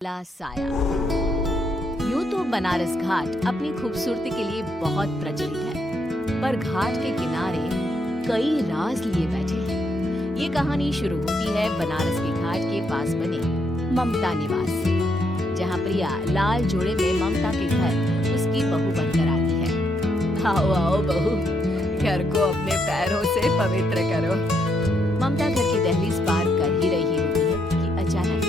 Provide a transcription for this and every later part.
ला साया। यूं तो बनारस घाट अपनी खूबसूरती के लिए बहुत प्रचलित है, पर घाट के किनारे कई राज लिए बैठे हैं। ये कहानी शुरू होती है बनारस के घाट के पास बने ममता निवास से, जहाँ प्रिया लाल जोड़े में ममता के घर उसकी बहू बनकर आती है। आओ आओ बहू, घर को अपने पैरों से पवित्र करो। ममता घर की दहलीज पार कर ही रही होती है कि अचानक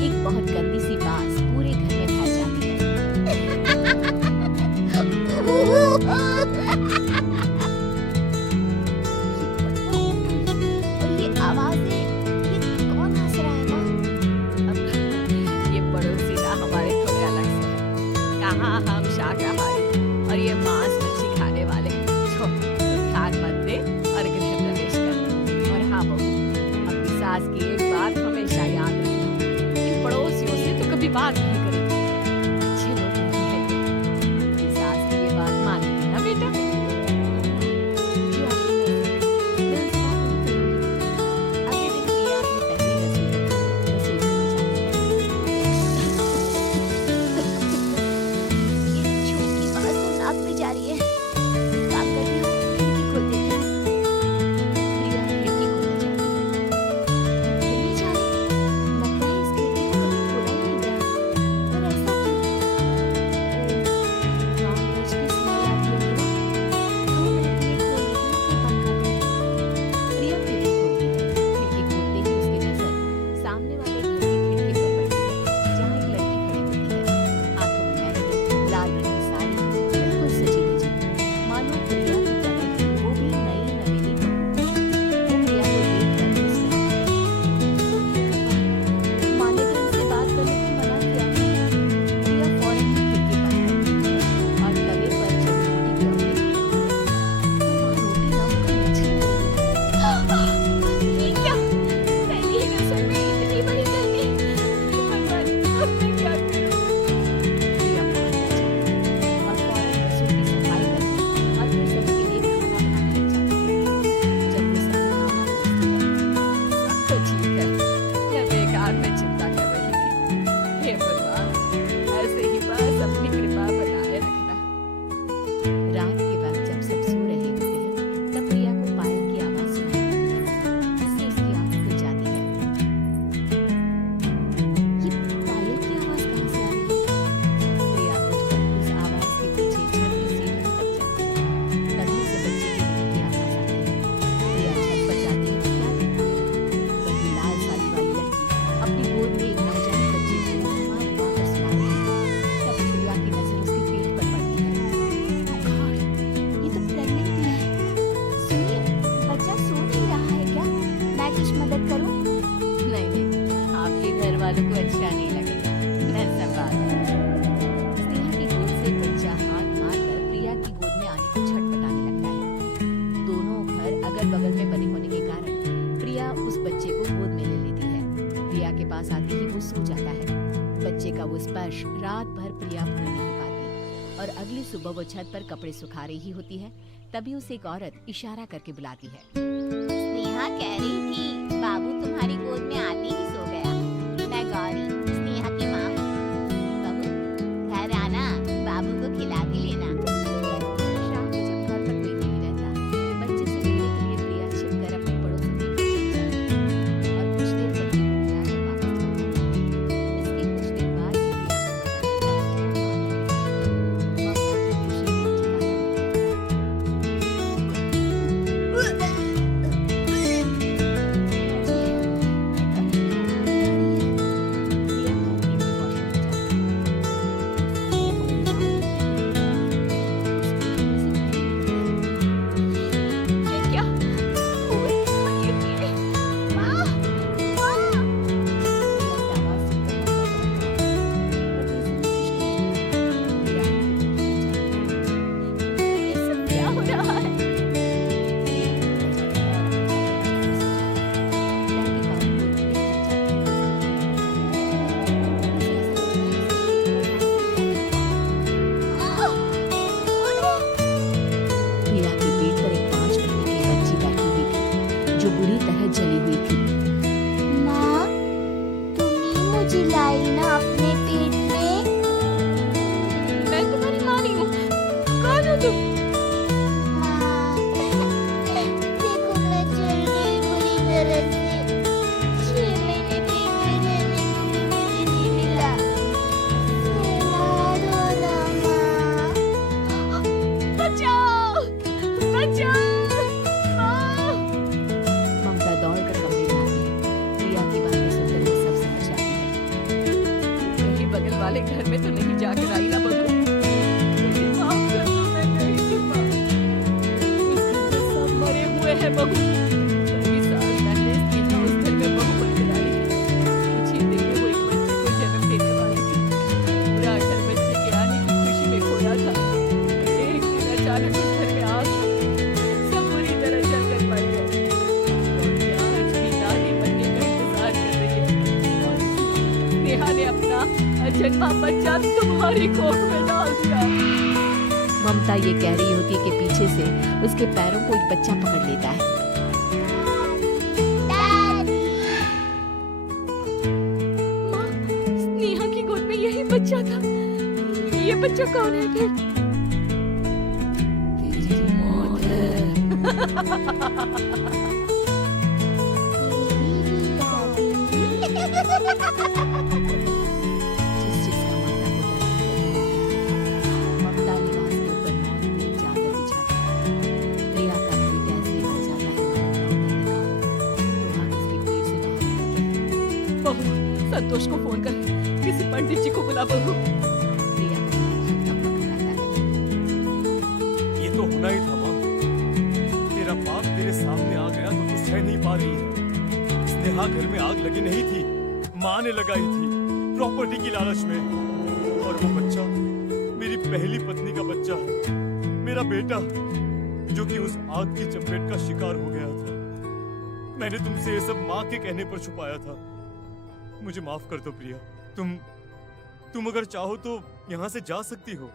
एक बहुत गंदी सी बात पूरे घर में फैल जाती है। और ये आवाजें, ये कौन हंस रहा है माँ? ये पड़ोसी ना हमारे थोड़े अलग से है। कहाँ हम शाकाहारी और ये मांस मच्छी खाने वाले। ध्यान मत दे और गृह प्रवेश कर। और हाँ बहू, अपनी सास की एक बात हमेशा याद रखना, इन पड़ोसियों से तो कभी बात नहीं करेगी। अच्छे लोग नहीं है ये। अपनी सास की ये बात मानेगी ना बेटा? जी आपकी मर्जी। मैं उस बात नहीं करूंगी। अगले दिन प्रिया अपनी पहली रसोई ये छोटी बात तो नाक में जा रही है। काम करती हूँ, खिड़की खोल देती हूँ। प्रिया खिड़की खोलने जाती है। नहीं जाने, लगता है इस खिड़की को कभी खोला ही नहीं गया। पर ऐसा क्यों? नॉनवेज की स्मेल आती होगी ना? हाँ, मैं खिड़की खोल देती हूँ, फिर बंद कर देती हूँ। प्रिया खिड़की खोलती है। खिड़की खोलते ही उसकी नजर सामने वाले घर की खिड़की पर पड़ती है, जहाँ एक लड़की खड़ी होती है। हाथों में मेहंदी, लाल रंग की साड़ी, बिल्कुल सजी धजी, मानो प्रिया की तरह वो भी नई नवेली बहू। वो प्रिया को देखकर मुस्कुराती है। माँ ने तो उनसे बात करने को मना किया है। प्रिया फौरन ही खिड़की बंद करती है और तवे पर जब रोटी की ओर देखती है, तो वहाँ रोटी ना होकर मछली लगी। ये क्या? पहली ही रसोई में इतनी बड़ी गलती। भगवान, अब मैं क्या करूँ? प्रिया बहुत लजाती है और फौरन रसोई की सफाई करती और फिर सबके लिए खाना बनाने लग जाती है। जब वो सब खाना परोसती है, सब तो ठीक है, मैं बेकार में चिंता कर रही थी। हे भगवान, ऐसे ही बस अपनी कृपा बनाए रखना। रात के वक्त जब सब सो रहे होते हैं, तब प्रिया को पायल की आवाज सुनाई देती है, जिससे उसकी आंख खुल जाती है। ये पायल की आवाज कहाँ से आ रही है? प्रिया उठकर उस आवाज के पीछे छत की सीढ़ियों तक जाती है। तभी से बच्चे की रोने की आवाज आती है। प्रिया छत पर जाती है तो क्या देखती है? वही लाल साड़ी वाली लड़की अपनी गोद में एक नवजात बच्चे को घुमा घुमा कर सुला रही है। तब प्रिया की नजर उसके पेट पर पड़ती है। गॉड, ये तो प्रेग्नेंट भी है। सुनिए, बच्चा सो नहीं रहा है क्या? मैं कुछ मदद करूं? नहीं नहीं, आपके घर वालों को अच्छा नहीं लगेगा, मैं संभालूं। स्नेहा की गोद से बच्चा हाथ मारकर प्रिया की गोद में आने को छटपटाने लगता है। दोनों घर अगल बगल में बने होने के कारण प्रिया उस बच्चे को गोद में ले लेती है। प्रिया के पास आते ही वो सो जाता है। बच्चे का वो स्पर्श रात भर प्रिया भूल नहीं पाती और अगली सुबह वो छत पर कपड़े सुखा रही होती है, तभी उसे एक औरत इशारा करके बुलाती है। स्नेहा कह रही थी बाबू तुम्हारी गोद में आते ही सो गया। मैं गौरी, स्नेहा की माँ हूँ। बहू, घर आना, बाबू को खिला भी लेना। शाम को जब घर पर कोई नहीं रहता, बच्चे से मिलने के लिए प्रिया छिपकर अपने पड़ोसी के घर चली जाती है और कुछ देर बच्चे को खिलाकर वापस लौट आती है। इसके कुछ दिन बाद ही प्रिया को पता चलता है कि ममता की खुशी का ठिकाना नहीं है। वाले घर में तो नहीं जाकर आई ना बहू? मुझे माफ कर दो, मैं गई थी माँ। उस घर में सब मरे हुए हैं बहू। कई साल पहले स्नेहा उस घर में बहू बनकर आई थी। कुछ ही दिन में वो एक बच्चे को जन्म देने वाली थी। पूरा घर बच्चे के आने की खुशी में खोया था। एक दिन अचानक उस घर में आग लगी। सब बुरी तरह जलकर मर गए। लौंडिया आज भी दादी बनने का इंतजार कर रही है। और स्नेहा ने अपना अजन्मा बच्चा तुम्हारी कोख में डाल दिया। ममता ये कह रही होती कि पीछे से उसके पैरों को एक बच्चा पकड़ लेता है। माँ, स्नेहा की गोद में यही बच्चा था। ये बच्चा कौन है फिर? तेरी मौत जिस चीज का ममता को डर है, ममता निवास के ऊपर मौत की एक चादर बिछा दी। प्रिया का कोई कैसे मर जाता है, उसकी पेट से बाहर। बहू, संतोष को फोन कर, किसी पंडित जी को बुला बहू। प्रिया का दिल धक-धक कराता है। ये तो होना ही था माँ। तेरा बाप तेरे सामने आ गया तो तू सह नहीं पा रही है। स्नेहा घर में आग लगी नहीं थी, माँ ने लगाई थी प्रॉपर्टी की लालच में। और वो बच्चा मेरी पहली पत्नी का बच्चा है, मेरा बेटा, जो कि उस आग की चपेट का शिकार हो गया था। मैंने तुमसे ये सब माँ के कहने पर छुपाया था। मुझे माफ कर दो प्रिया। तुम अगर चाहो तो यहाँ से जा सकती हो।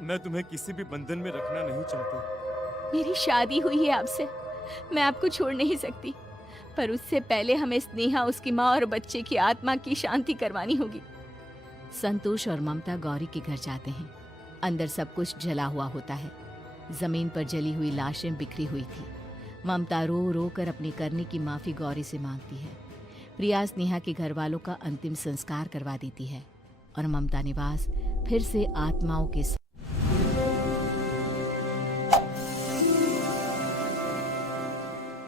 मैं तुम्हें किसी भी बंधन में रखना नहीं चाहता। मेरी शादी हुई है आपसे, मैं आपको छोड़ नहीं सकती। पर उससे पहले हमें स्नेहा, उसकी माँ और बच्चे की आत्मा की शांति करवानी होगी। संतोष और ममता गौरी के घर जाते हैं। अंदर सब कुछ जला हुआ होता है। जमीन पर जली हुई लाशें बिखरी हुई थी। ममता रो रो कर अपने करने की माफी गौरी से मांगती है। प्रिया स्नेहा के घर वालों का अंतिम संस्कार करवा देती है और ममता निवास फिर से आत्माओं के